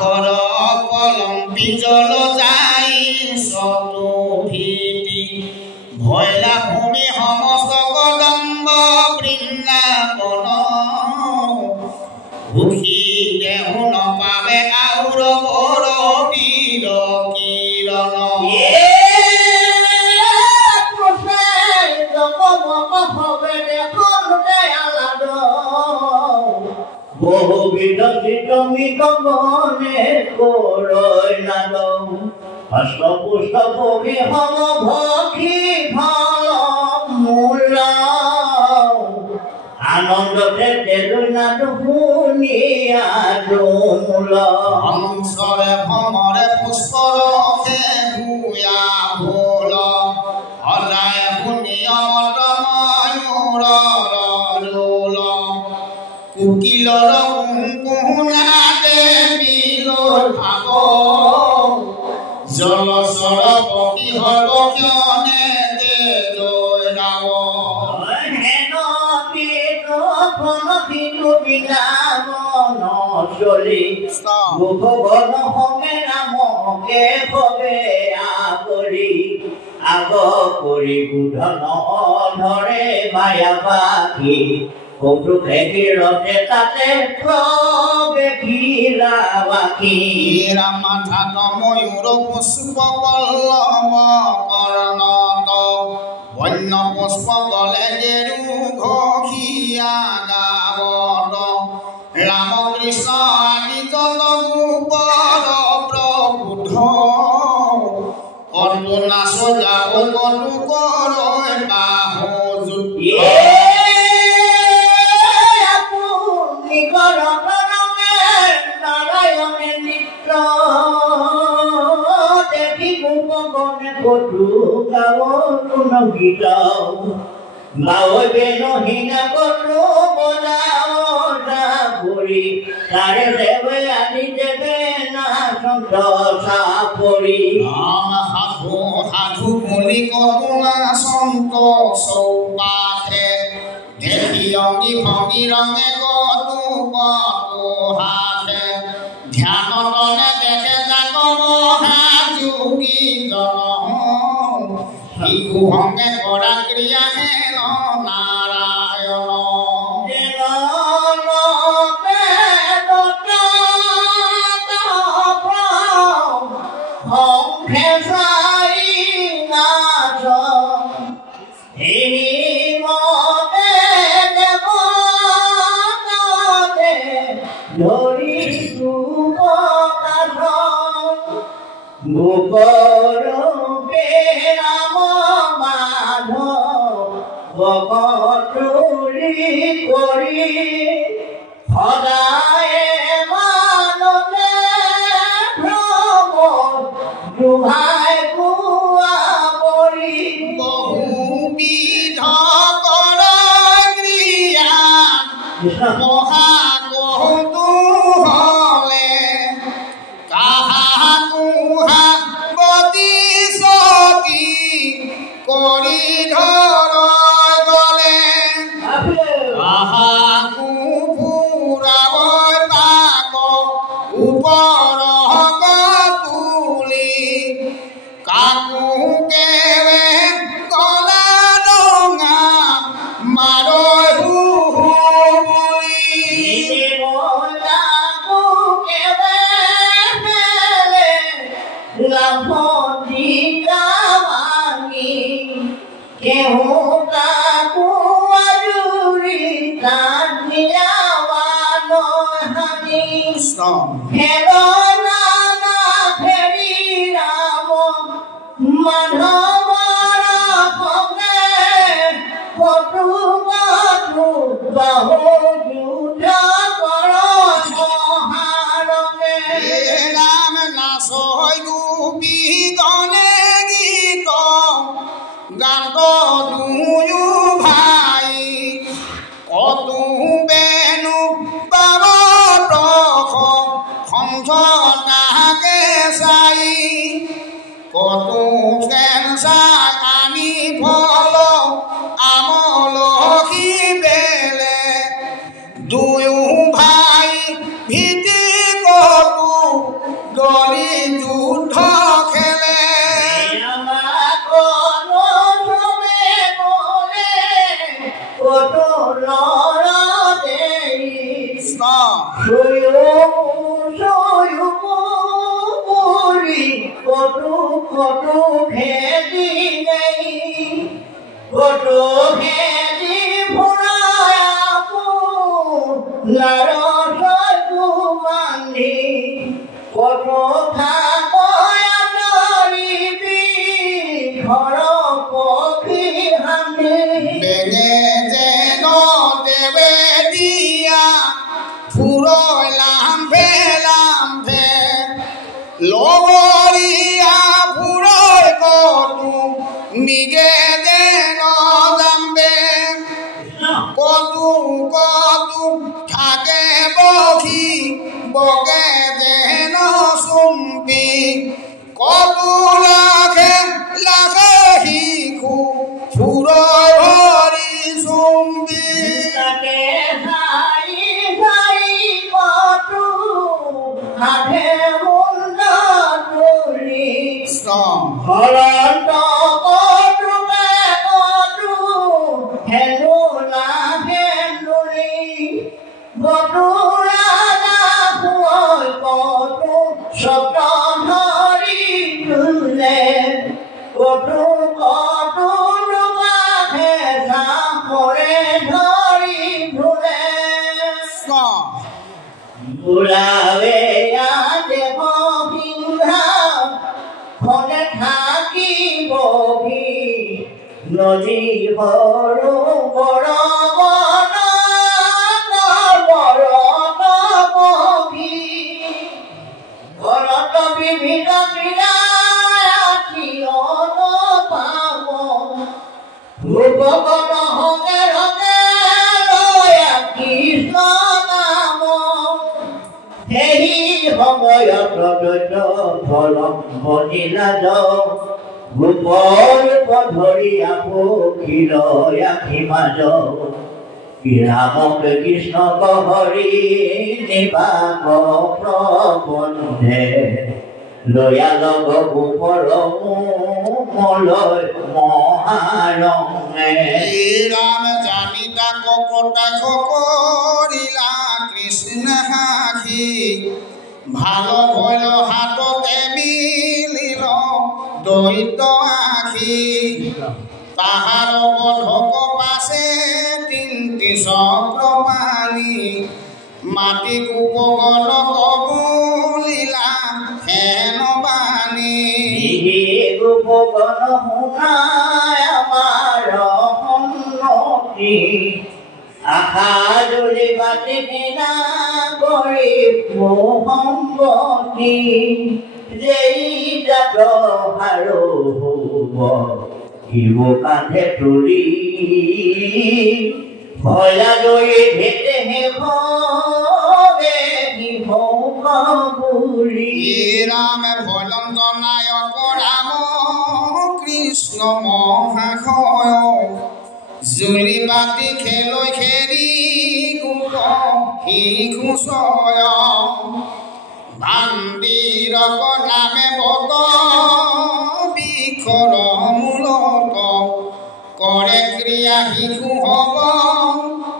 আখৰ কলম পিজল যাই সতু ভীতি ভয়লা ভূমি সমস্ত কদম্ব বৃন্দাবন সুখী দেহু নপাবে আউৰ বৰ বীৰ কিৰণ বহু বিদচিত মিতমনে কৰৈ নাদ হস্ত পুষ্ট পক্ষী সমভক্ষী ফল মূল আনন্দতে তেজনাদ শুনিয়া মূল হংসৰে ভ্ৰমৰে পুষ্পৰসে ভূয়া ভোল সদায় শুনি অমত ময়ূৰৰ ৰোল কুকিলৰ কুহুনাদে বিলৰ ভাব জলচৰ পক্ষী সৰ্বক্ষণে তেজৈ গাব হেন বিনো বিনামন চলি ভগৱান সংগে নামকে ভবে আগৰি আগ কৰি গুধন ধৰে মায়া পাখি কৌতুকে কিৰতে তাতে বেখিলা বাকি মাথাত ময়ূৰ পুষ্প পল্লৱ কৰ্ণত বন্য পুষ্প গলে গেৰু ঘষিয়া গাৱত ৰাম কৃষ্ণ আদি জন গোপৰ প্ৰবুদ্ধ কল্পনা সজাব কলু কৰৈ বাহু নারায়ণে নিত্য দেখি গোপনে কটু গাওন গীত গাওবে নহিনা কটু বজাও পৰি তাৰে দেৱে আদি দেৱে না সন্তোষা পৰি সাধু সাধু বুলি কটুনা সন্তোষ চৌপাশে দেখি অংগী ভংগী ৰঙে কটু কটু হাতে ধ্যানতনে দেখে যাক মহাযোগী জন শিশু সংগে কৰা ক্ৰিয়া হেন নাৰায়ণ গোপৰূপে ৰাম মাধৱ ভকতুৰি কৰি সদায় মাননে ভ্ৰম দুহাই পোৱা পৰি বহুবিধ কৰা ক্ৰিয়া মহা কৌতূহলে কৰি ধৰ গলে কাহাকো ফুৰাব তাক ওপৰ তুলি কাকো কেৱে কলা ডঙা মাৰৈ বুলি ৰাম নাচৈ গোপী গণে গীত গান দুয়ো ভাই কতো বেনু পাব প্ৰখ সঞ্চনাকে চাই কতো কেঞ্চা আনি ফল আমলখি বেলে দুয়ো ভাই ভীতি কতো দলি যুদ্ধ খেলে কটু খেদি নেই কটু খেদি ফুরায়াবু লারসু মানি কটু থাকয়া নরিবি ঘর পক্ষী হানি বেগে যেন দেবে দিয়া ফুরইলাম ভেলাম ভে লবরিয়া ফুরই কটু নিগে যেন দামবে কটু কটু থাকে বখি বগে যেন সুম্পি কটু লাখে লাখে শিশু ফুরই ভরি সুম্পি তাকে সাই সাই কটু হাতে মুন্ডা তুলি হরন্ত কটু কটু হেনু না হেনুলি কটু রাজা হুয় কটু সপ্ত ধরি তুলে কটু কটু মাঠে সাপরে ধরি ভুলে বুলাবে দেহ সিংহা খনে থাকি বহি নদী বড় বড় বন বড় বহি ঘৰত বিভিন্ন বিৰাটি অনুপাম ৰূপগত হকে হকে লয়া কৃষ্ণ নাম সেই সময়ত প্ৰদত্ত ফল বনিলা ৰূপৰ ধৰি আপো ক্ষীৰ আখি মাজ ৰামক কৃষ্ণ হৰি নিবাস প্ৰবন্ধে লয়া লগ গোপৰ মলয় মহাৰঙে রাম জানি তাক কটাক্ষ করিলা কৃষ্ণ হাসি ভালো ভইল হাততে মিলিল দৈত আখি তাহার বধক পাশে তিনটি চক্রপাণী মাটি কুপগল কবুলিলা হেন বাণী গোপগণ শুনাই আমাৰ সন্মতি আশা জলি বাতি কিনা কৰি সম্পত্তি যেই জাত আৰু হব শিৱ কান্ধে তুলি ভয়া লৈ ভেটে ৰাম ভয়ন্ত নায়ক ৰাম কৃষ্ণ মহাশয় জুলি বাতি খেলৈ খেৰি গোপ শিশুচয় ভান্দিৰক নামে বত বিষৰ মূলত কৰে ক্ৰিয়া শিশু হব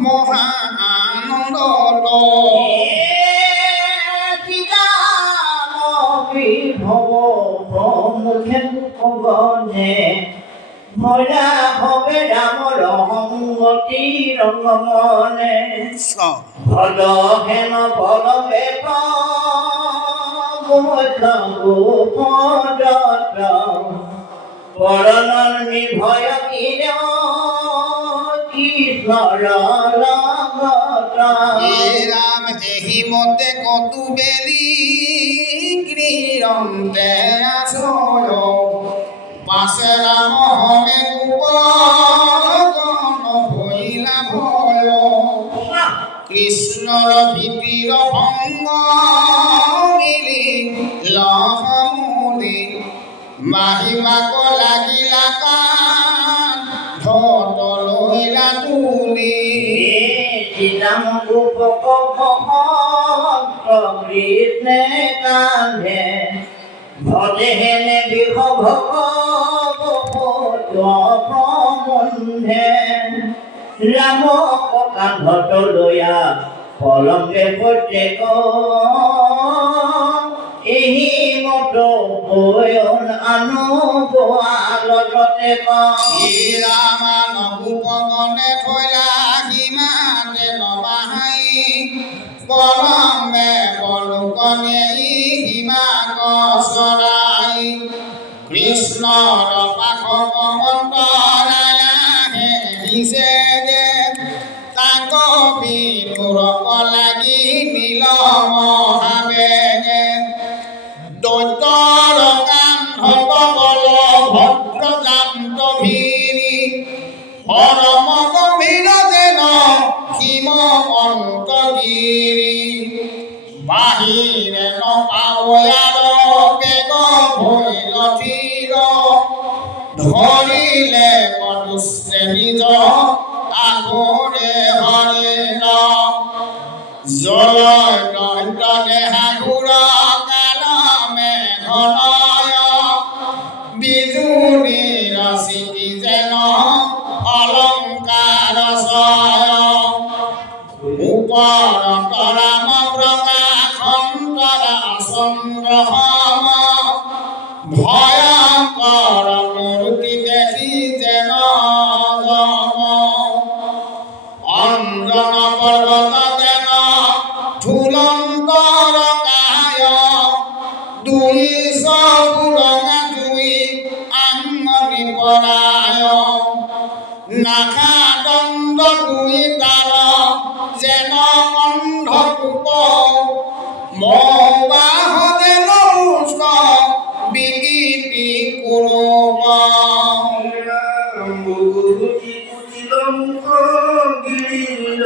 মহা আনন্দত মৰা হবে ৰামৰ সংগতি ৰঙমনে ভদ হেন পলবে পৰণন নিভয় কৃষ্ণৰ লগত রাম এহি মতে কতু বেলি গৃহন্তে আশ্রয় পাশে রাম হমে কুপগণ হইলা ভয় কৃষ্ণর ভীতির ভঙ্গ মিলি লহমূলি মাহিমাক লাগিলা কান ধত লইলা তুলি চিদাম গোপক ভক্ত কৃষ্ণে কান্ধে ভজেহেনে বিষ ভগবন্ধে ৰাম কান্ধত লৈয়া পলংগে প্ৰত্যেক এহি মত বয়ন আনো গোৱালতে ৰামান উপগণে থৈলা সীমাতে নবাহাই পলমে পলুকনে সীমা গছৰাই কৃষ্ণৰ পাশৱ মন্তৰায়াহে দিছেগে তাক বিনুৰক লাগি নীল মহাবেগে দৈত্যৰ কান্ধৱ বল ভদ্ৰজান্ত ভীৰি পৰম গম্ভীৰ যেন সীম অন্তগিৰি বাহিৰে নপাৱয়াৰ বেগ ভৈল থিৰ ধৰিলে কদুষ্টে নিজ আগৰে হৰিণ জয় দন্ত দেহাগুৰ কালমে ঘনয় বিজুৰি ৰচিকি যেন অলংকাৰ ছয় ওপৰত ৰাম প্ৰকাশন্তৰা চন্দ্ৰ সম ভয়ংকৰ মূৰ্তি দেখি যেন যম অঞ্জন পৰ্বত যেন ঝুলন্তৰ কায় দুই চকুৰঙা জুই আঙনি পৰায় নাখা দণ্ড দুই তাৰ যেন অন্ধকূপ মৌবাহ যেন উষ্ণ বিকৃতি কুৰূপ গিৰিল